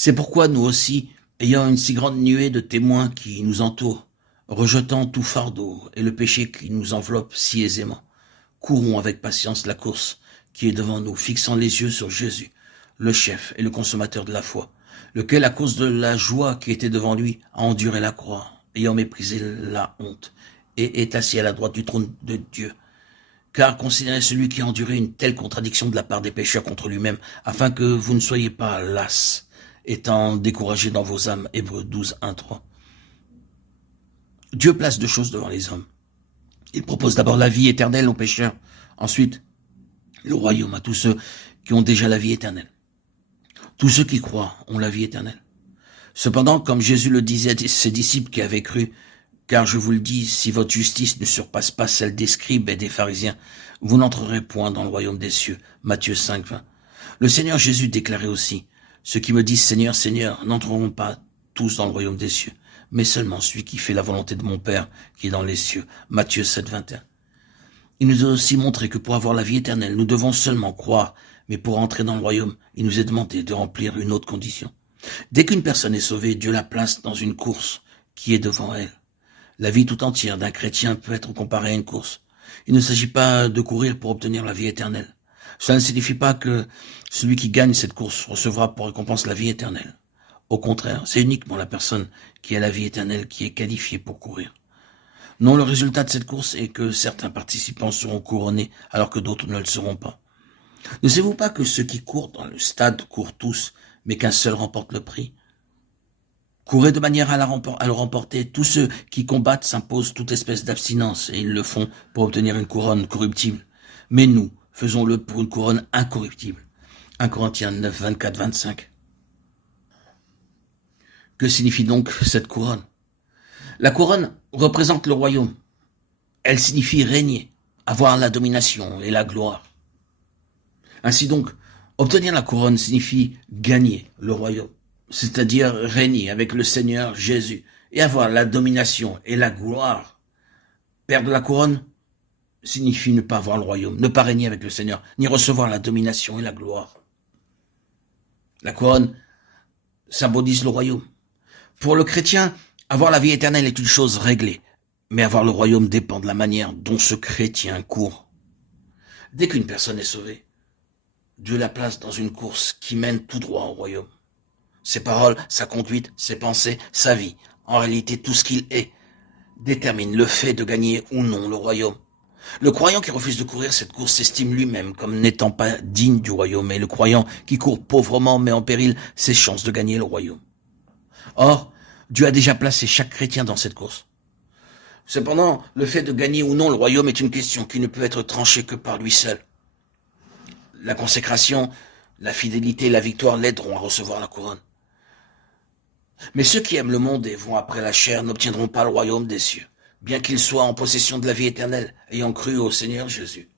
C'est pourquoi nous aussi, ayant une si grande nuée de témoins qui nous entourent, rejetant tout fardeau et le péché qui nous enveloppe si aisément, courons avec patience la course qui est devant nous, fixant les yeux sur Jésus, le chef et le consommateur de la foi, lequel, à cause de la joie qui était devant lui, a enduré la croix, ayant méprisé la honte, et est assis à la droite du trône de Dieu. Car considérez celui qui a enduré une telle contradiction de la part des pécheurs contre lui-même, afin que vous ne soyez pas las, étant découragés dans vos âmes. Hébreux 12, 1, 3. Dieu place deux choses devant les hommes. Il propose d'abord la vie éternelle aux pécheurs, ensuite le royaume à tous ceux qui ont déjà la vie éternelle. Tous ceux qui croient ont la vie éternelle. Cependant, comme Jésus le disait à ses disciples qui avaient cru, car je vous le dis, si votre justice ne surpasse pas celle des scribes et des pharisiens, vous n'entrerez point dans le royaume des cieux. Matthieu 5, 20. Le Seigneur Jésus déclarait aussi, ceux qui me disent Seigneur, Seigneur, n'entreront pas tous dans le royaume des cieux, mais seulement celui qui fait la volonté de mon Père qui est dans les cieux. Matthieu 7, 21. Il nous a aussi montré que pour avoir la vie éternelle, nous devons seulement croire, mais pour entrer dans le royaume, il nous est demandé de remplir une autre condition. Dès qu'une personne est sauvée, Dieu la place dans une course qui est devant elle. La vie tout entière d'un chrétien peut être comparée à une course. Il ne s'agit pas de courir pour obtenir la vie éternelle. Cela ne signifie pas que celui qui gagne cette course recevra pour récompense la vie éternelle. Au contraire, c'est uniquement la personne qui a la vie éternelle qui est qualifiée pour courir. Non, le résultat de cette course est que certains participants seront couronnés alors que d'autres ne le seront pas. Ne savez-vous pas que ceux qui courent dans le stade courent tous, mais qu'un seul remporte le prix? Courez de manière à le remporter. Tous ceux qui combattent s'imposent toute espèce d'abstinence, et ils le font pour obtenir une couronne corruptible. Mais nous, faisons-le pour une couronne incorruptible. 1 Corinthiens 9, 24, 25. Que signifie donc cette couronne? La couronne représente le royaume. Elle signifie régner, avoir la domination et la gloire. Ainsi donc, obtenir la couronne signifie gagner le royaume, c'est-à-dire régner avec le Seigneur Jésus et avoir la domination et la gloire. Perdre la couronne signifie ne pas avoir le royaume, ne pas régner avec le Seigneur, ni recevoir la domination et la gloire. La couronne symbolise le royaume. Pour le chrétien, avoir la vie éternelle est une chose réglée, mais avoir le royaume dépend de la manière dont ce chrétien court. Dès qu'une personne est sauvée, Dieu la place dans une course qui mène tout droit au royaume. Ses paroles, sa conduite, ses pensées, sa vie, en réalité tout ce qu'il est, détermine le fait de gagner ou non le royaume. Le croyant qui refuse de courir cette course s'estime lui-même comme n'étant pas digne du royaume, et le croyant qui court pauvrement met en péril ses chances de gagner le royaume. Or, Dieu a déjà placé chaque chrétien dans cette course. Cependant, le fait de gagner ou non le royaume est une question qui ne peut être tranchée que par lui seul. La consécration, la fidélité et la victoire l'aideront à recevoir la couronne. Mais ceux qui aiment le monde et vont après la chair n'obtiendront pas le royaume des cieux, bien qu'ils soient en possession de la vie éternelle, ayant cru au Seigneur Jésus.